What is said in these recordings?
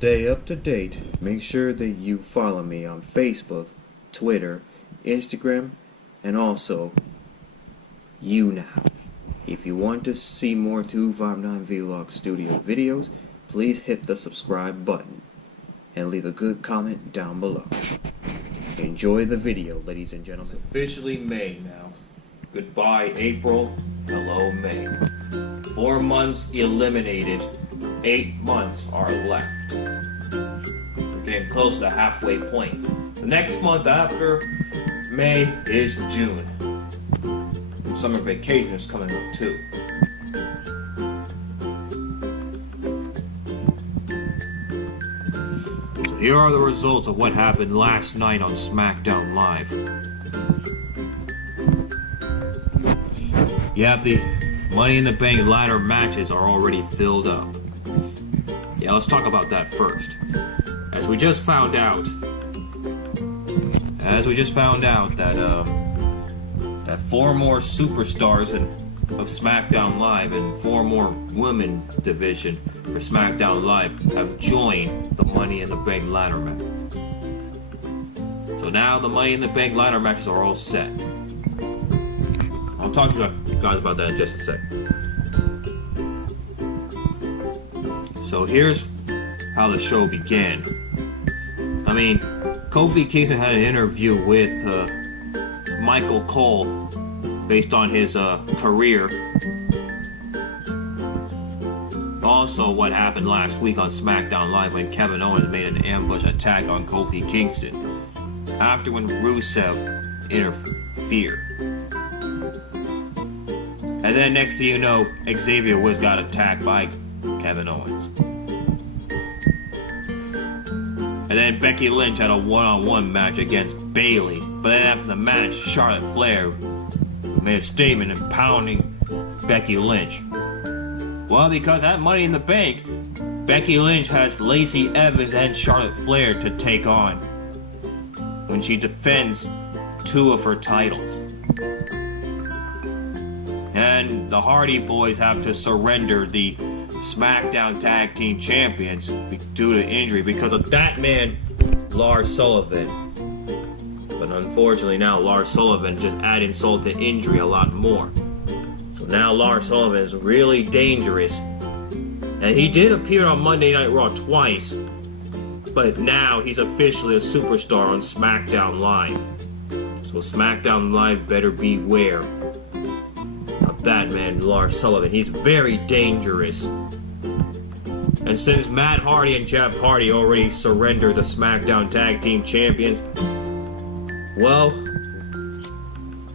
stay up to date, make sure that you follow me on Facebook, Twitter, Instagram, and also YouNow. If you want to see more 259 Vlog Studio videos, please hit the subscribe button and leave a good comment down below. Enjoy the video, ladies and gentlemen. It's officially May now. Goodbye, April. Hello, May. 4 months eliminated. 8 months are left. We're getting close to the halfway point. The next month after May is June. Summer vacation is coming up too. So here are the results of what happened last night on Smackdown Live. Yep, the Money in the Bank ladder matches are already filled up. Yeah, let's talk about that first. As we just found out that 4 more superstars of SmackDown Live and 4 more women division for SmackDown Live have joined the Money in the Bank ladder match. So now the Money in the Bank ladder matches are all set. I'll talk to you guys about that in just a sec. So here's how the show began. I mean, Kofi Kingston had an interview with Michael Cole based on his career. Also, what happened last week on SmackDown Live when Kevin Owens made an ambush attack on Kofi Kingston after when Rusev interfered. And then next thing you know, Xavier Woods got attacked by Kevin Owens. And then Becky Lynch had a one-on-one match against Bayley. But then after the match, Charlotte Flair made a statement impounding Becky Lynch. Well, because at Money in the Bank, Becky Lynch has Lacey Evans and Charlotte Flair to take on when she defends 2 of her titles. And the Hardy Boys have to surrender the SmackDown Tag Team Champions due to injury because of that man, Lars Sullivan. But unfortunately now Lars Sullivan just add insult to injury a lot more. So now Lars Sullivan is really dangerous. And he did appear on Monday Night Raw twice. But now he's officially a superstar on SmackDown Live. So SmackDown Live better beware of that man, Lars Sullivan. He's very dangerous. And since Matt Hardy and Jeff Hardy already surrendered the SmackDown Tag Team Champions, well,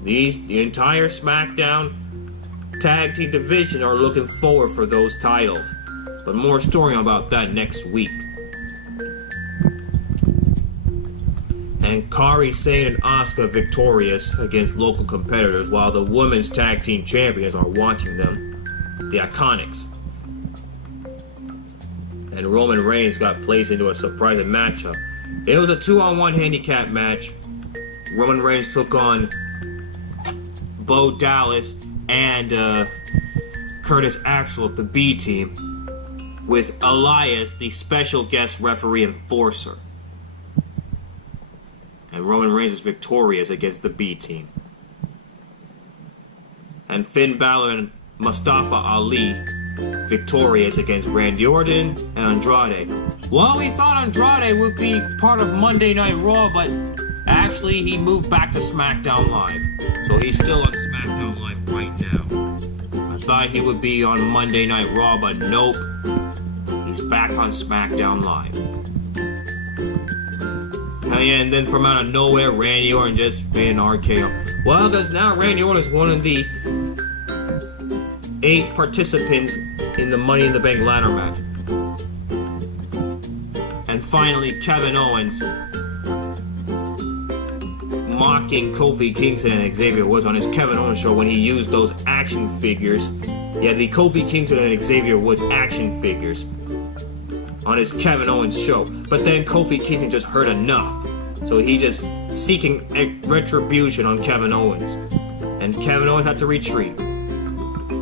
the entire SmackDown Tag Team division are looking forward for those titles. But more story about that next week. And Kairi Sane and Asuka victorious against local competitors while the women's tag team champions are watching them, the IIconics. And Roman Reigns got placed into a surprising matchup. It was a 2-on-1 handicap match. Roman Reigns took on Bo Dallas and Curtis Axel of the B team with Elias, the special guest referee enforcer. And Roman Reigns was victorious against the B team. And Finn Balor and Mustafa Ali victorious against Randy Orton and Andrade. Well, we thought Andrade would be part of Monday Night Raw, but actually he moved back to SmackDown Live. So he's still on SmackDown Live right now. I thought he would be on Monday Night Raw, but nope. He's back on SmackDown Live. And then from out of nowhere, Randy Orton just made an RKO. Well, because now Randy Orton is one of the 8 participants in the Money in the Bank ladder match. And finally, Kevin Owens mocking Kofi Kingston and Xavier Woods on his Kevin Owens show when he used those action figures. Yeah, the Kofi Kingston and Xavier Woods action figures on his Kevin Owens show. But then Kofi Kingston just heard enough. So he just seeking retribution on Kevin Owens. And Kevin Owens had to retreat.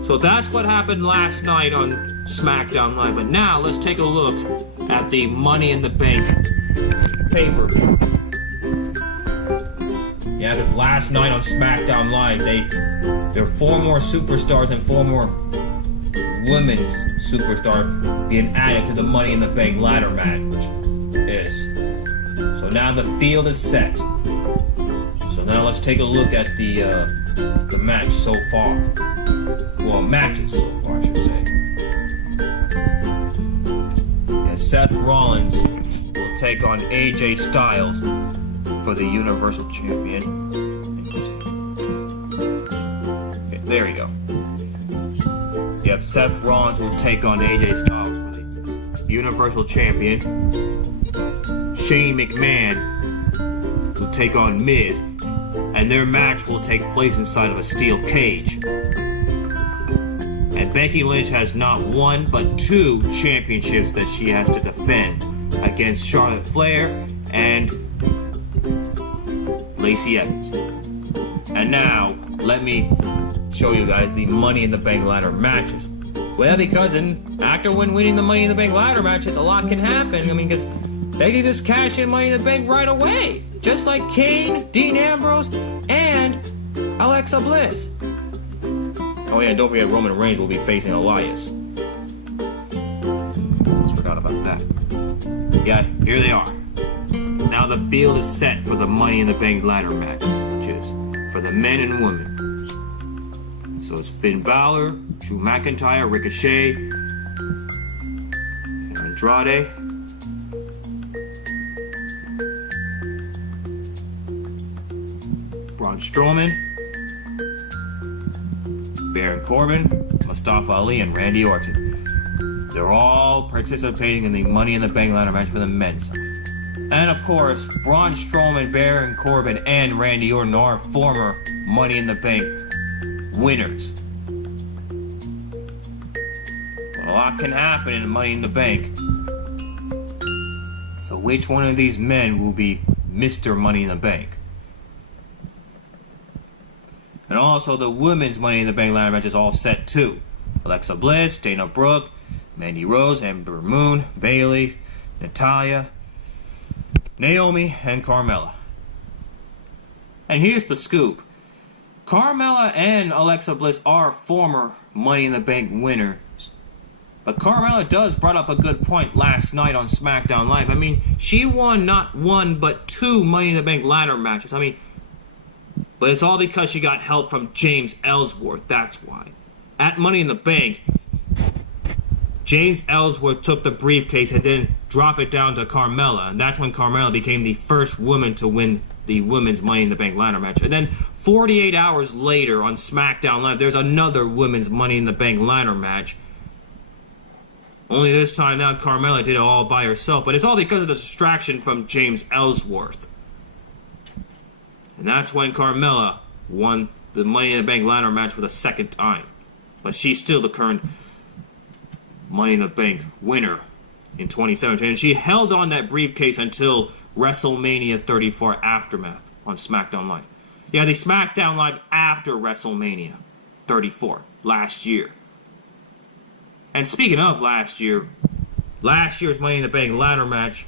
So that's what happened last night on SmackDown Live. But now let's take a look at the Money in the Bank pay-per-view. Yeah, this last night on Smackdown Live, there are 4 more superstars and 4 more women's superstars being added to the Money in the Bank ladder match. So now the field is set. So now let's take a look at the match so far. Well, matches so far, I should say. Yeah, Seth Rollins will take on AJ Styles for the Universal Champion. Okay, there we go. Yep, Seth Rollins will take on AJ Styles for the Universal Champion. Shane McMahon will take on Miz, and their match will take place inside of a steel cage. And Becky Lynch has not 1 but 2 championships that she has to defend against Charlotte Flair and Lacey Evans. And now, let me show you guys the Money in the Bank ladder matches. Well, because after winning the Money in the Bank ladder matches, a lot can happen. I mean, because they can just cash in Money in the Bank right away. Just like Kane, Dean Ambrose, and Alexa Bliss. Oh yeah, don't forget Roman Reigns will be facing Elias. Just forgot about that. Yeah, here they are. So now the field is set for the Money in the Bank ladder match, which is for the men and women. So it's Finn Balor, Drew McIntyre, Ricochet, and Andrade. Braun Strowman, Baron Corbin, Mustafa Ali, and Randy Orton. They're all participating in the Money in the Bank ladder match for the men's side. And of course, Braun Strowman, Baron Corbin, and Randy Orton are former Money in the Bank winners. But a lot can happen in Money in the Bank. So which one of these men will be Mr. Money in the Bank? And also the women's Money in the Bank ladder match is all set too. Alexa Bliss, Dana Brooke, Mandy Rose, Ember Moon, Bayley, Natalya, Naomi, and Carmella. And here's the scoop. Carmella and Alexa Bliss are former Money in the Bank winners. But Carmella brought up a good point last night on Smackdown Live. I mean, she won not 1 but 2 Money in the Bank ladder matches. I mean, but it's all because she got help from James Ellsworth, that's why. At Money in the Bank, James Ellsworth took the briefcase and then dropped it down to Carmella. And that's when Carmella became the first woman to win the women's Money in the Bank ladder match. And then 48 hours later on SmackDown Live, there's another women's Money in the Bank ladder match. Only this time now Carmella did it all by herself. But it's all because of the distraction from James Ellsworth. And that's when Carmella won the Money in the Bank ladder match for the second time. But she's still the current Money in the Bank winner in 2017. And she held on that briefcase until WrestleMania 34 Aftermath on SmackDown Live. Yeah, the SmackDown Live after WrestleMania 34 last year. And speaking of last year's Money in the Bank ladder match,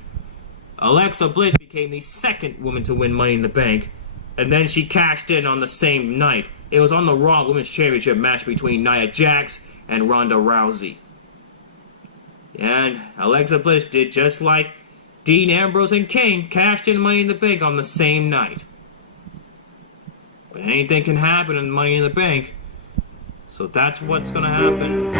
Alexa Bliss became the second woman to win Money in the Bank. And then she cashed in on the same night. It was on the Raw Women's Championship match between Nia Jax and Ronda Rousey. And Alexa Bliss did just like Dean Ambrose and Kane, cashed in Money in the Bank on the same night. But anything can happen in Money in the Bank. So that's what's going to happen.